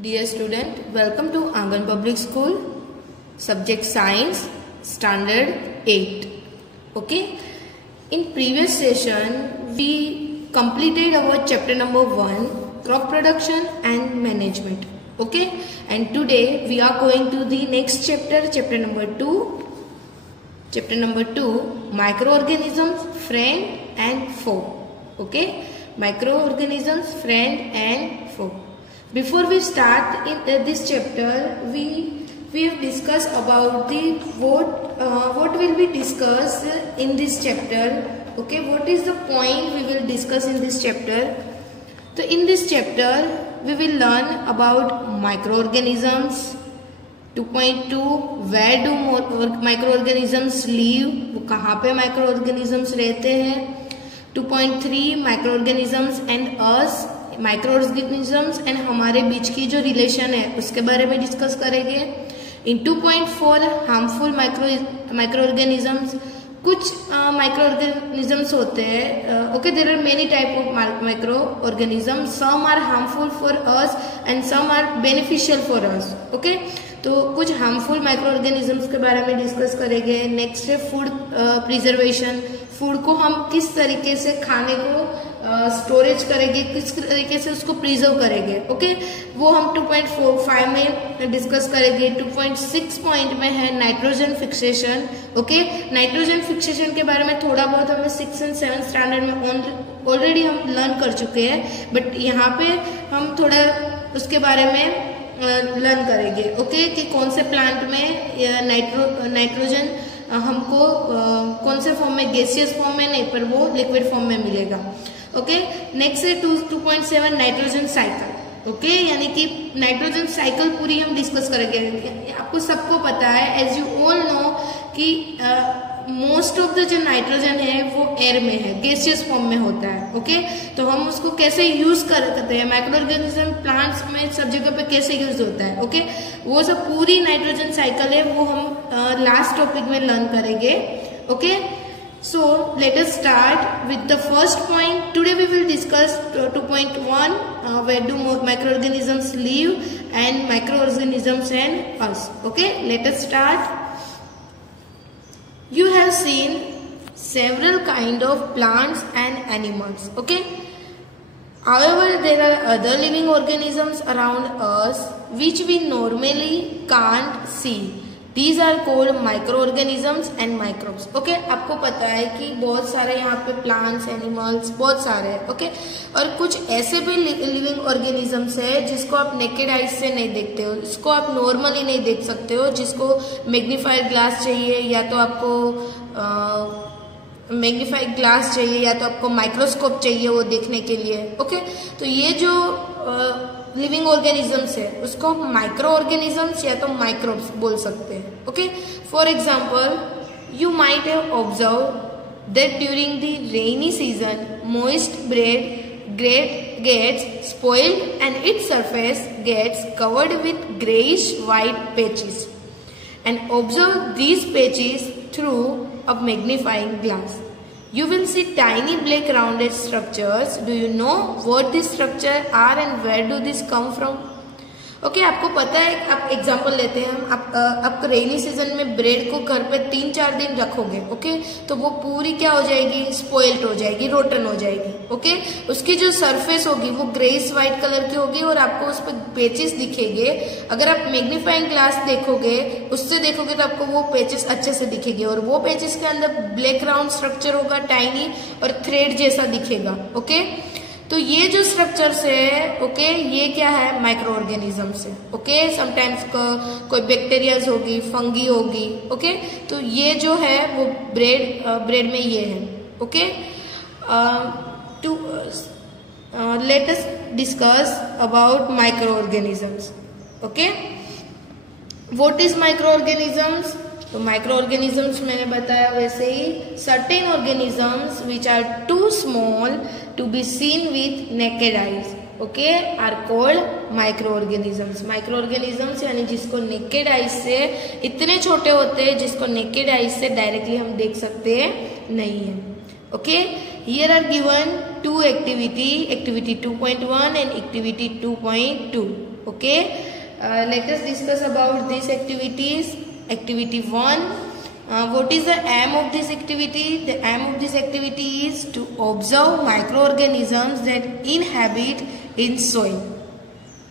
Dear student, welcome to Angan Public School, subject Science, Standard 8. Okay, in previous session we completed our chapter number 1, crop production and management. Okay, and today we are going to the next chapter, chapter number 2. Chapter number 2, microorganisms, friend and foe. Okay, microorganisms, friend and foe. Before we start in this chapter, we have discussed about the what will be discussed in this chapter. Okay, what is the point we will discuss in this chapter? So in this chapter, we will learn about microorganisms. 2.2 where do microorganisms live, वो कहाँ पे microorganisms रहते हैं. 2.3 microorganisms and us, microorganisms and हमारे बीच की जो relation है उसके बारे में डिस्कस करेंगे. इन 2.4 हार्मफुल माइक्रोऑर्गेनिजम्स, कुछ माइक्रोऑर्गेनिजम्स होते हैं. Okay, there are many type of microorganisms, some are harmful for us and some are beneficial for us. Okay, तो कुछ हार्मफुल माइक्रोऑर्गेनिजम्स के बारे में डिस्कस करेंगे. नेक्स्ट है फूड प्रिजर्वेशन, फूड को हम किस तरीके से खाने को स्टोरेज करेंगे, किस तरीके से उसको प्रिजर्व करेंगे. ओके, वो हम 2.45 में डिस्कस करेंगे. 2.6 पॉइंट में है nitrogen fixation. Okay, nitrogen fixation के बारे में थोड़ा बहुत हमें 6 और 7 स्टैंडर्ड में ऑलरेडी हम लर्न कर चुके हैं, बट यहाँ पे हम थोड़ा उसके बारे में लर्न करेंगे. ओके, कि कौन से प्लांट में नाइट्रोजन हमको कौन से फॉर्म में, गैसियस फॉर्म में नहीं पर वो लिक्विड फॉर्म में मिलेगा. ओके, नेक्स्ट है 2.7 नाइट्रोजन साइकिल. ओके, यानी कि नाइट्रोजन साइकिल पूरी हम डिस्कस करेंगे. आपको सबको पता है, एज यू ऑल नो, कि मोस्ट ऑफ द जो नाइट्रोजन है वो एयर में है, गैसियस फॉर्म में होता है. ओके, तो हम उसको कैसे यूज करते हैं, माइक्रोऑर्गेनिज्म प्लांट्स में सब जगह पे कैसे यूज होता है. ओके, वो सब पूरी नाइट्रोजन साइकिल है, वो हम लास्ट टॉपिक में लर्न करेंगे. Okay, so let us start with the first point. Today we will discuss 2.1 where do microorganisms live and microorganisms and us. Okay, let us start. You have seen several kind of plants and animals. Okay, however there are other living organisms around us which we normally can't see. These are called microorganisms and microbes. Okay, आपको पता है कि बहुत सारे यहाँ पे plants, animals बहुत सारे हैं. ओके, और कुछ ऐसे भी लिविंग ऑर्गेनिजम्स है जिसको आप नेकेड आइज से नहीं देखते हो, जिसको आप नॉर्मली नहीं देख सकते हो, जिसको मैग्नीफाइड ग्लास चाहिए, या तो आपको मैग्नीफाइड ग्लास चाहिए, या तो आपको माइक्रोस्कोप चाहिए वो देखने के लिए. ओके, तो ये जो लिविंग ऑर्गेनिजम्स है उसको हम माइक्रो ऑर्गेनिजम्स या तो माइक्रोब्स बोल सकते हैं. Okay, for example, you might have observe that during the rainy season moist bread gets spoiled and its surface gets covered with grayish white patches, and observe these patches through a magnifying glass. You will see tiny black rounded structures. Do you know what these structures are and where do these come from? Okay, आपको पता है, आप example लेते हैं, आप rainy season में bread को घर पे 3-4 दिन रखोगे. ओके, तो वो पूरी क्या हो जाएगी, स्पॉइल्ड हो जाएगी, रोटन हो जाएगी. ओके, उसकी जो सरफेस होगी वो ग्रेइश व्हाइट कलर की होगी और आपको उस पर पेचेस दिखेंगे. अगर आप मैग्नीफाइंग ग्लास देखोगे, उससे देखोगे तो आपको वो पेचेस अच्छे से दिखेंगे, और वो पेचेस के अंदर ब्लैक राउंड स्ट्रक्चर होगा, टाइनी, और थ्रेड जैसा दिखेगा. ओके, तो ये जो स्ट्रक्चर्स है, ओके, ये क्या है, माइक्रो ऑर्गेनिजम्स है. ओके, समटाइम्स कोई बैक्टीरियाज होगी, फंगी होगी. ओके, तो ये जो है वो ब्रेड में ये है. Okay, to let us discuss about micro organisms. Okay, what is micro organisms? तो माइक्रो ऑर्गेनिजम्स मैंने बताया वैसे ही, certain organisms which are too small to be seen with naked eyes, okay, are called micro organisms. Micro organisms यानी जिसको naked eyes से, इतने छोटे होते हैं जिसको नेकेड आईज से डायरेक्टली हम देख सकते नहीं है. Okay, here are given 2 activity 2.1 and activity 2.2. Okay, let us discuss about these activities. Activity 1. What is the aim of this activity? The aim of this activity is to observe microorganisms that inhabit in soil.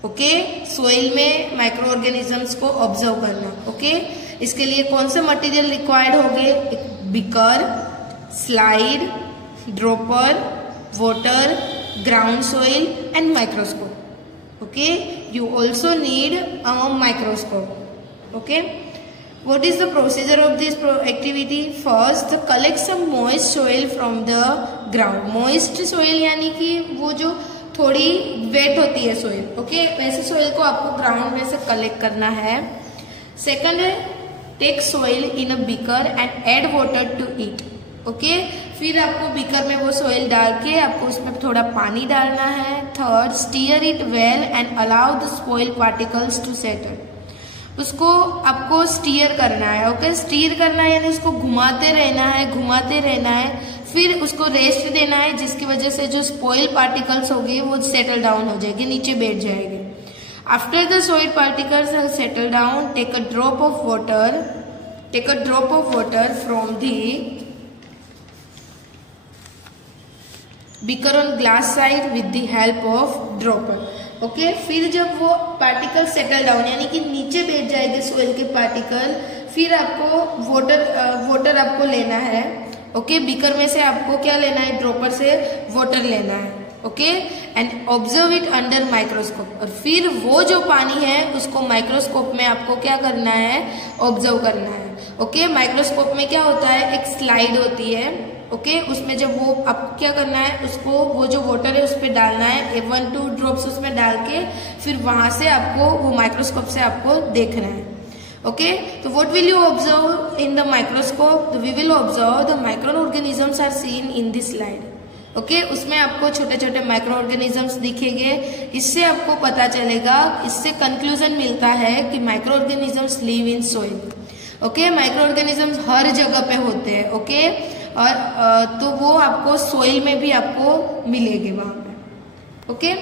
Okay, soil में micro organisms को observe करना. Okay, इसके लिए कौन से material required होंगे? Beaker, slide, dropper, water, ground soil and microscope. Okay, you also need a microscope. Okay, what is the procedure of this activity? First, collect some moist soil from the ground. Moist soil यानी कि वो जो थोड़ी wait होती है soil. Okay, वैसे soil को आपको ग्राउंड में से कलेक्ट करना है. सेकंड है, take soil in a beaker and add water to it. Okay, फिर आपको बीकर में वो सोइल डाल के आपको उसमें थोड़ा पानी डालना है. Third, stir it well and allow the soil particles to settle. उसको आपको स्टीयर करना है. ओके, स्टीयर करना है यानी उसको घुमाते रहना है. फिर उसको रेस्ट देना है, जिसकी वजह से जो स्पॉइल पार्टिकल्स होगी वो सेटल डाउन हो जाएगी, नीचे बैठ जाएगी. After the soil particles have settle down, take a drop of water from the beaker on glass side with the help of dropper. Okay, फिर जब वो पार्टिकल सेटल डाउन यानी कि नीचे बैठ जाएंगे सोइल के पार्टिकल, फिर आपको वाटर आपको लेना है. ओके, बीकर में से आपको क्या लेना है? ड्रॉपर से वाटर लेना है. Okay, and observe it under microscope. और फिर वो जो पानी है उसको माइक्रोस्कोप में आपको क्या करना है? ऑब्जर्व करना है. ओके, माइक्रोस्कोप में क्या होता है? एक स्लाइड होती है. ओके, उसमें जब वो आपको क्या करना है? उसको वो जो वाटर है उस पर डालना है. 1-2 ड्रॉप्स उसमें डाल के फिर वहां से आपको वो माइक्रोस्कोप से आपको देखना है. ओके, तो what will you observe in the microscope? We will observe the micro organisms are seen in this slide. Okay, उसमें आपको छोटे छोटे माइक्रो ऑर्गेनिजम्स दिखेंगे. इससे आपको पता चलेगा, इससे कंक्लूजन मिलता है कि micro organisms live in soil. Okay, micro organisms हर जगह पे होते हैं. ओके, और तो वो आपको सोइल में भी आपको मिलेंगे वहां पे. Okay,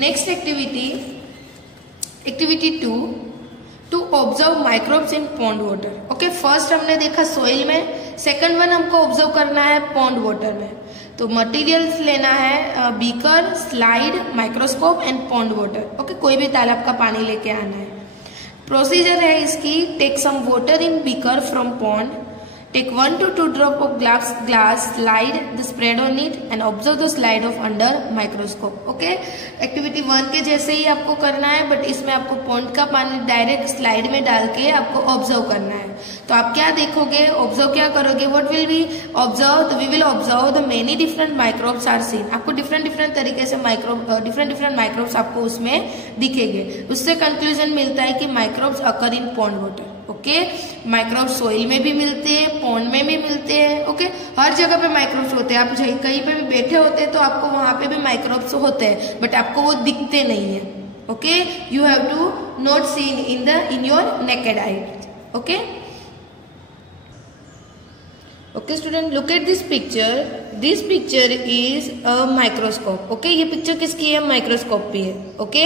next activity 2, to observe microbes in pond water. Okay, first हमने देखा सोइल में, सेकंड वन हमको ऑब्जर्व करना है पॉन्ड वाटर में. तो मटेरियल्स लेना है beaker, slide, microscope and pond water. Okay, कोई भी तालाब का पानी लेके आना है. प्रोसीजर है इसकी, take some water in beaker from pond, take 1 to 2 drop of glass, slide the spread on it and observe the slide of under microscope. Okay, activity 1 के जैसे ही आपको करना है, बट इसमें आपको पॉन्ड का पानी डायरेक्ट स्लाइड में डाल के आपको ऑब्जर्व करना है. तो आप क्या देखोगे? ऑब्जर्व क्या करोगे? What will be observe? We will observe the many different microbes are seen. आपको डिफरेंट तरीके से डिफरेंट माइक्रोब्स आपको उसमें दिखेंगे. उससे कंक्लूजन मिलता है कि माइक्रोब्स अकर इन pond water. Okay, microbes soil में भी मिलते हैं, पॉन्ड में भी मिलते हैं. ओके, हर जगह पे माइक्रोब्स होते हैं. आप कहीं पे भी बैठे होते हैं तो आपको वहां पे भी माइक्रोब्स होते हैं, बट आपको वो दिखते नहीं है. Okay, you have to not seen in your naked eye. Okay, okay student, look at this picture. This picture is a microscope. Okay, ये पिक्चर किसकी है? माइक्रोस्कोप की है. ओके,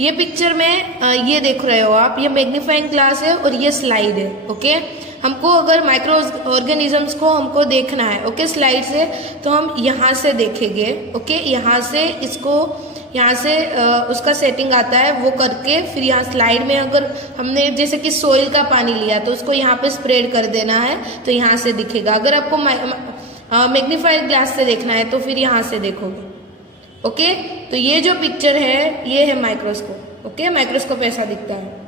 ये पिक्चर में ये देख रहे हो आप, ये मैग्नीफाइंग ग्लास है और ये स्लाइड है. ओके, हमको अगर माइक्रो ऑर्गेनिजम्स को हमको देखना है, ओके, स्लाइड से, तो हम यहाँ से देखेंगे. ओके, यहाँ से उसका सेटिंग आता है, वो करके फिर यहाँ स्लाइड में अगर हमने जैसे कि सोइल का पानी लिया तो उसको यहाँ पे स्प्रेड कर देना है तो यहाँ से दिखेगा. अगर आपको मैग्नीफाइड ग्लास से देखना है तो फिर यहाँ से देखोगे. ओके, तो ये जो पिक्चर है ये है माइक्रोस्कोप. ओके, माइक्रोस्कोप ऐसा दिखता है.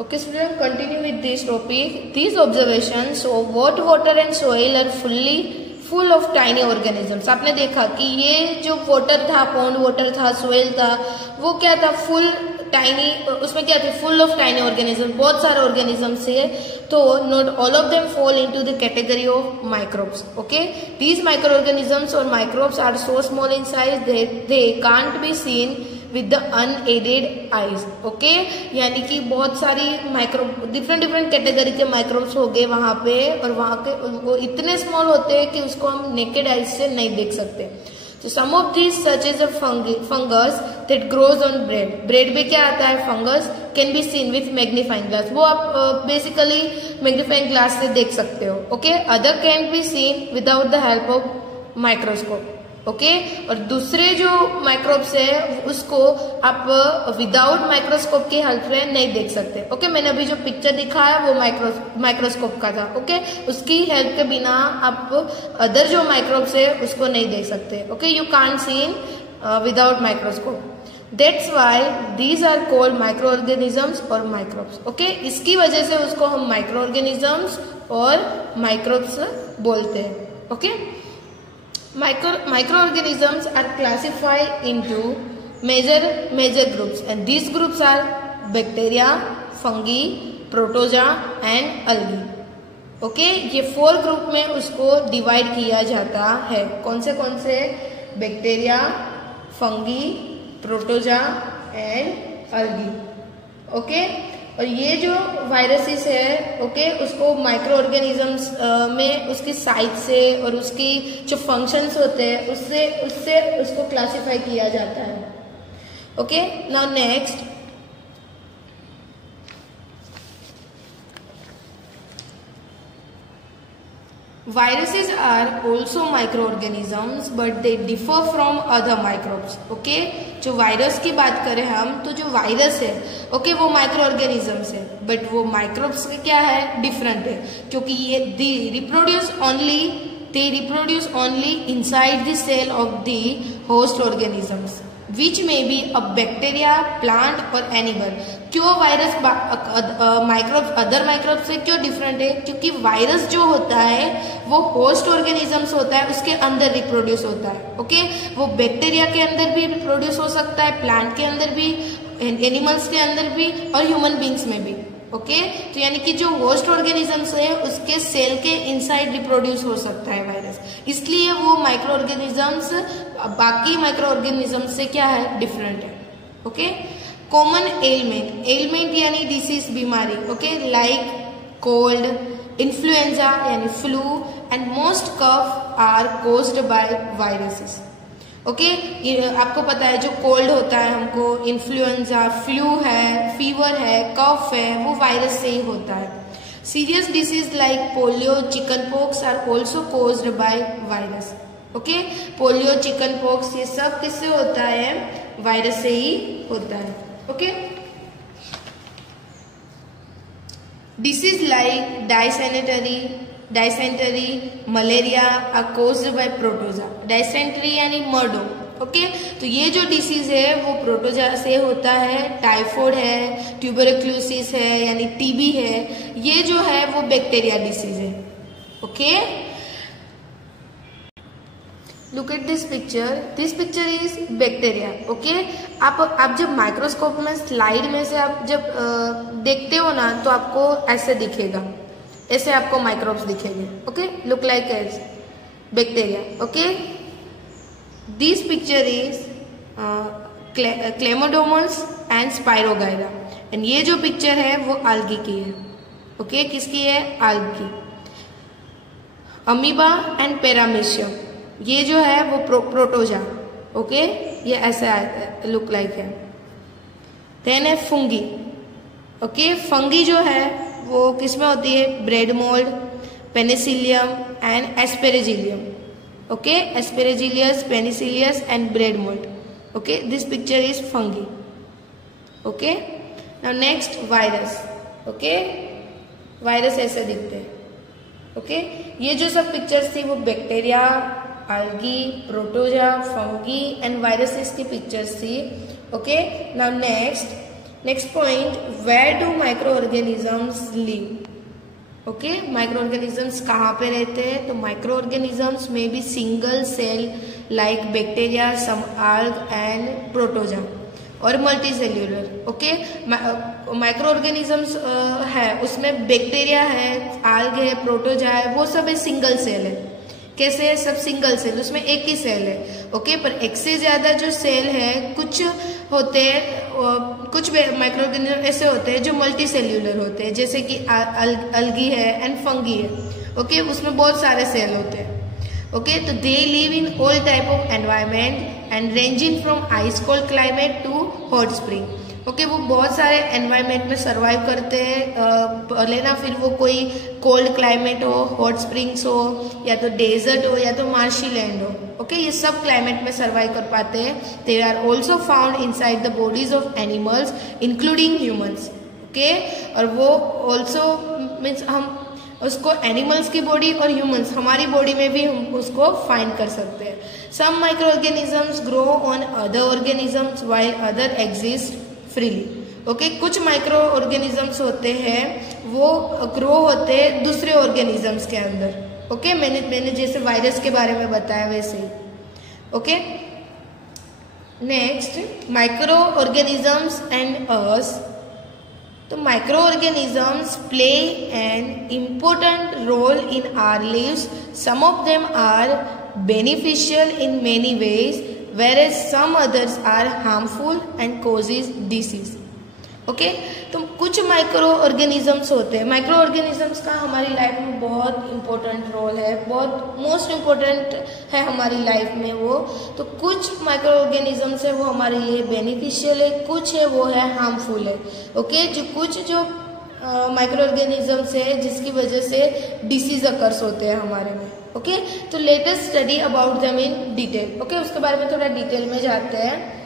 Okay student, continue with this topic. This observation show what water and soil are full of tiny organisms. आपने देखा कि ये जो वाटर था, पॉन्ड वाटर था, सोइल था, वो क्या था? Full tiny. उसमें क्या थे? फुल ऑफ टाइनी ऑर्गेनिज्म, बहुत सारे ऑर्गेनिजम्स है. तो not all of them fall into the category of microbes. Okay, these micro organisms और microbes are so small in size they can't be seen with the unaided eyes. Okay, यानी कि बहुत सारी different category के microbes हो गए वहां पे, और वहां के वो इतने स्मॉल होते हैं कि उसको हम नेकेड आईज से नहीं देख सकते. तो some of this such as a fungus that grows on bread, bread में क्या आता है fungus, can be seen with magnifying glass, वो आप बेसिकली मैग्नीफाइंग ग्लास से देख सकते हो, okay. Other can be seen without the help of microscope, okay. और दूसरे जो माइक्रोब्स है उसको आप विदाउट माइक्रोस्कोप की हेल्प से नहीं देख सकते, ओके। मैंने अभी जो पिक्चर दिखाया वो माइक्रोस्कोप का था, ओके। उसकी हेल्प के बिना आप अदर जो माइक्रोब्स है उसको नहीं देख सकते, okay. You can't see without microscope, that's why these are called micro organisms और माइक्रोब्स, ओके। इसकी वजह से उसको हम माइक्रो ऑर्गेनिजम्स और माइक्रोब्स बोलते हैं, okay. Microorganisms are classified into major groups, and these groups are bacteria, fungi, protozoa and algae, okay। ये 4 ग्रुप में उसको डिवाइड किया जाता है। कौन से bacteria, fungi, protozoa and algae, okay. और ये जो वायरसेस है, ओके, उसको माइक्रो ऑर्गेनिजम्स में उसकी साइज से और उसकी जो फंक्शंस होते हैं उससे उसको क्लासिफाई किया जाता है, okay. Now next, viruses are also microorganisms but they differ from other microbes, okay। जो वायरस की बात करें हम, तो जो वायरस है, ओके, वो माइक्रो ऑर्गेनिजम्स है, बट वो माइक्रोब्स से क्या है, डिफरेंट है, क्योंकि ये they reproduce only inside the cell of the host organisms which may be a bacteria, plant और एनिमल। क्यों वायरस अदर माइक्रोब से क्यों डिफरेंट है, क्योंकि वायरस जो होता है वो होस्ट ऑर्गेनिजम्स होता है, उसके अंदर रिप्रोड्यूस होता है, ओके। वो बैक्टीरिया के अंदर भी रिप्रोड्यूस हो सकता है, प्लांट के अंदर भी, एनिमल्स के अंदर भी और ह्यूमन बींग्स में भी, ओके। तो यानी कि जो होस्ट ऑर्गेनिजम्स है उसके सेल के इनसाइड रिप्रोड्यूस हो सकता है वायरस, इसलिए वो माइक्रो ऑर्गेनिजम्स बाकी माइक्रो ऑर्गेनिजम्स से क्या है, डिफरेंट है, ओके। कॉमन एलिमेंट यानी डिसीज, बीमारी, ओके, लाइक कोल्ड, इन्फ्लुएंजा यानी flu and most cough are caused by viruses, okay. आपको पता है जो कोल्ड होता है हमको, इन्फ्लुएंजा, फ्लू है, फीवर है, कफ है, वो वायरस से ही होता है। Serious disease like polio, chicken pox are also caused by virus, okay. Polio, chicken pox ये सब किससे होता है, वायरस से ही होता है, okay. Disease like dysentery, malaria are caused by protozoa, dysentery यानी मर्डो, ओके। तो ये जो डिसीज है वो प्रोटोजा से होता है, टाइफॉइड है, ट्यूबरक्लोसिस है यानी टीबी है, ये जो है वो बैक्टीरिया डिसीज है, okay. Look at this picture is bacteria, okay. आप जब माइक्रोस्कोप में स्लाइड में से आप जब देखते हो ना तो आपको ऐसे दिखेगा, ऐसे आपको माइक्रोब्स दिखेंगे, okay. Look like as bacteria, okay. This picture is chlamydomonas and spirogyra, and ये जो पिक्चर है वो आल्गी की है, ओके। किसकी है, आल्गी। अमीबा एंड पैरामीशियम, ये जो है वो प्रोटोजा, ओके, ये ऐसा लुक लाइक है। देन है फंगी, ओके। फंगी जो है वो किसमें होती है, bread mould, penicillium and aspergillium, okay. Aspergillus, penicillius and bread mould, okay. This picture is fungi, okay. Now next virus, okay. Virus ऐसे दिखते हैं, ओके। ये जो सब पिक्चर्स थी वो bacteria, algae, protozoa, fungi and viruses की पिक्चर्स थी, okay. Now next point, where do microorganisms live, okay. Microorganisms कहाँ पे रहते हैं, तो माइक्रोऑर्गेनिजम्स में भी single cell like bacteria, some alg and protozoa और मल्टी सेल्यूलर, ओके। माइक्रोऑर्गेनिजम्स है उसमें बैक्टीरिया है, alg है, प्रोटोजा है, वो सब सिंगल सेल है। कैसे है, सब सिंगल सेल, उसमें एक ही सेल है, ओके। पर एक से ज्यादा जो सेल है, कुछ होते हैं, कुछ माइक्रोऑर्गेनिज्म ऐसे होते हैं जो मल्टी सेल्यूलर होते हैं, जैसे कि अलगी है एंड फंगी है, ओके। उसमें बहुत सारे सेल होते हैं। ओके, तो they live in all type of environment and ranging from ice cold climate to hot spring. Okay, वो बहुत सारे एनवायरमेंट में सरवाइव करते हैं, भले ना फिर वो कोई कोल्ड क्लाइमेट हो, हॉट स्प्रिंग्स हो, या तो डेजर्ट हो, या तो मार्शी लैंड हो। ओके, ये सब क्लाइमेट में सरवाइव कर पाते हैं। They are also found inside the bodies of animals including humans. Okay, और वो ऑल्सो मीन्स हम उसको एनिमल्स की बॉडी और ह्यूमंस हमारी बॉडी में भी हम उसको फाइंड कर सकते हैं। Some micro organisms grow on other organisms while other exist freely. Okay, कुछ माइक्रो ऑर्गेनिजम्स होते हैं वो ग्रो होते हैं दूसरे ऑर्गेनिजम्स के अंदर। ओके, मैंने जैसे वायरस के बारे में बताया वैसे ही। Okay, next microorganisms and us. तो micro organisms play an important role in our lives. Some of them are beneficial in many ways, whereas some others are harmful and causes disease. Okay, तो कुछ micro organisms होते हैं। Micro organisms का हमारी life में बहुत important role है, बहुत मोस्ट इम्पोर्टेंट है हमारी लाइफ में वो। तो कुछ माइक्रो ऑर्गेनिजम्स है वो हमारे लिए बेनिफिशियल है, कुछ है वो है हार्मफुल है। ओके, जो माइक्रो ऑर्गेनिजम्स है जिसकी वजह से डिसीज अकर्स होते हैं हमारे में। ओके, तो latest study about them in detail. Okay, उसके बारे में थोड़ा डिटेल में जाते हैं।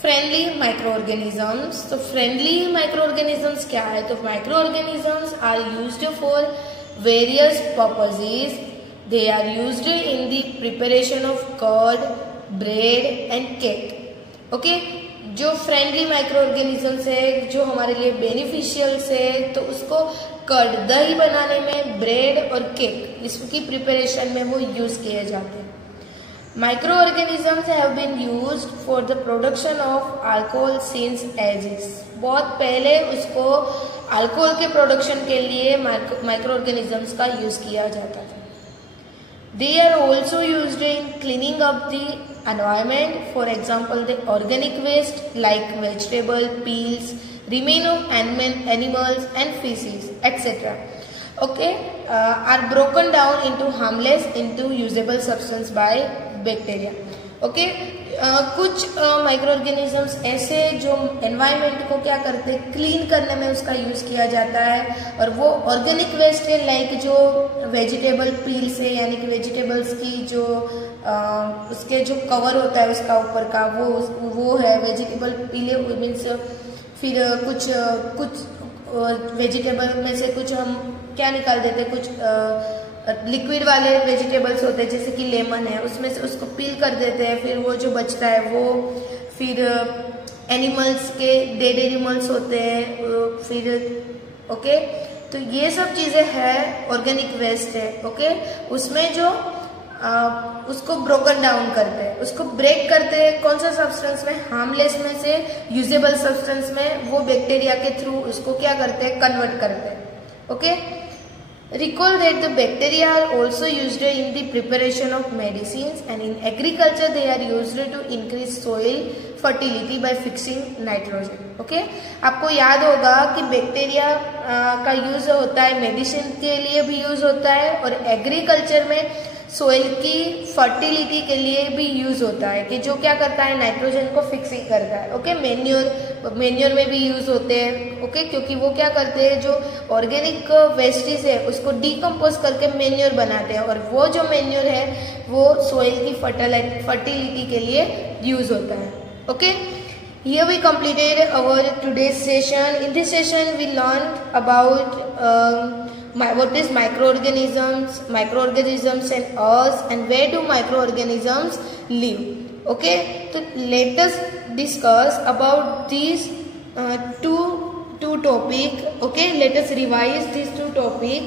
Friendly micro organisms. तो फ्रेंडली माइक्रो ऑर्गेनिजम्स क्या है? तो micro organisms are used for various purposes. They are used in the preparation of curd, bread and cake. Okay, जो फ्रेंडली माइक्रो ऑर्गेनिजम्स है जो हमारे लिए बेनिफिशियल्स है, तो उसको कर्ड दही बनाने में, ब्रेड और केक इसकी प्रिपरेशन में वो यूज किए जाते हैं। Micro organisms have been used for the production of alcohol since ages. बहुत पहले उसको अल्कोहल के प्रोडक्शन के लिए माइक्रो ऑर्गेनिजम्स का यूज किया जाता था। They are also used in cleaning up the environment. For example, the organic waste like vegetable peels, remain of animals and feces, etc. Okay, are broken down into harmless, into usable substance by bacteria. Okay, कुछ micro organisms ऐसे जो environment को क्या करते हैं, clean करने में उसका यूज किया जाता है। और वो ऑर्गेनिक वेस्ट है, लाइक जो वेजिटेबल पील्स है, यानी कि वेजिटेबल्स की जो उसके जो कवर होता है उसका ऊपर का वो है वेजिटेबल पीले मीन्स। फिर कुछ वेजिटेबल में से कुछ हम क्या निकाल देते हैं, कुछ लिक्विड वाले वेजिटेबल्स होते हैं जैसे कि लेमन है, उसमें से उसको पील कर देते हैं। फिर वो जो बचता है वो फिर एनिमल्स के डेड एनिमल्स होते हैं फिर। ओके, तो ये सब चीजें है ऑर्गेनिक वेस्ट है। ओके, उसमें जो उसको ब्रोकन डाउन करते हैं, उसको ब्रेक करते हैं कौन सा सब्सटेंस में, हार्मलेस में से यूजेबल सब्सटेंस में। वो बैक्टीरिया के थ्रू उसको क्या करते हैं, कन्वर्ट करते हैं। Okay, recall that the bacteria are also used in the preparation of medicines, and in agriculture they are used to increase soil fertility by fixing nitrogen. Okay, आपको याद होगा कि बैक्टीरिया का यूज होता है मेडिसिन के लिए भी यूज होता है, और एग्रीकल्चर में सोइल की फर्टिलिटी के लिए भी यूज होता है, कि जो क्या करता है, नाइट्रोजन को फिक्सिंग करता है। ओके, मेन्योर में भी यूज होते हैं। ओके, क्योंकि वो क्या करते हैं, जो ऑर्गेनिक वेस्टेज है उसको डिकम्पोज करके मेन्योर बनाते हैं, और वो जो मेन्योर है वो सोइल की फर्टिलिटी के लिए यूज होता है। Okay, here we completed our today's session. In this session we learned about what is microorganisms and us, and where do microorganisms live. Okay, so let us discuss about these two topic. Okay, let us revise these two topic.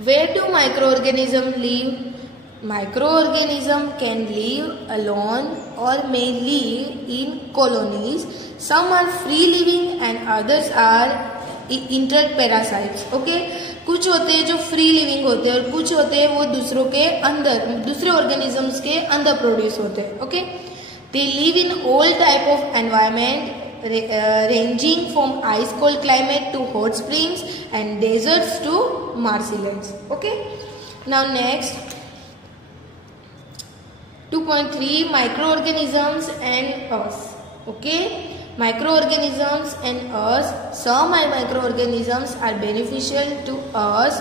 Where do microorganisms live? Microorganism can live alone or may live in colonies. Some are free living and others are interparasites. Okay, कुछ होते हैं जो free living होते हैं और कुछ होते हैं वो दूसरों के अंदर, दूसरे ऑर्गेनिजम्स के अंदर प्रोड्यूस होते हैं। Okay, they live in all type of environment ranging from ice cold climate to hot springs and deserts to marshlands. Okay, now next 2.3 microorganisms and us. Okay, microorganisms and us. Some microorganisms are beneficial to us.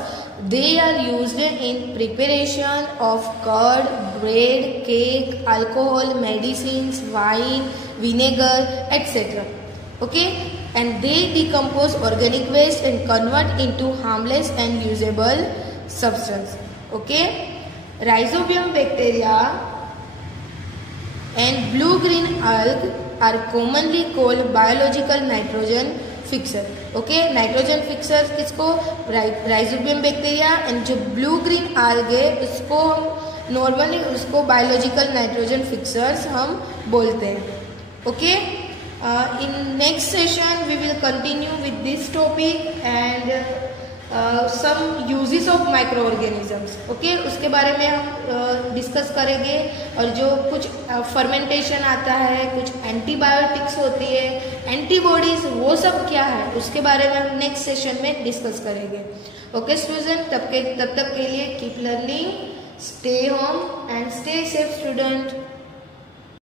They are used in preparation of curd, bread, cake, alcohol, medicines, wine, vinegar, etc. Okay, and they decompose organic waste and convert into harmless and usable substance. Okay, rhizobium bacteria and blue-green algae are commonly called biological nitrogen fixer. Okay, nitrogen fixer किसको, rhizobium bacteria, and जो blue green algae उसको normally उसको biological nitrogen fixers हम बोलते हैं. Okay, in next session we will continue with this topic and some uses of micro organisms. Okay, उसके बारे में हम डिस्कस करेंगे. और जो कुछ फर्मेंटेशन आता है, कुछ एंटीबायोटिक्स होती है, एंटीबॉडीज, वो सब क्या है उसके बारे में हम नेक्स्ट सेशन में डिस्कस करेंगे. ओके स्टूडेंट, तब तक के लिए keep learning, stay home and stay safe student.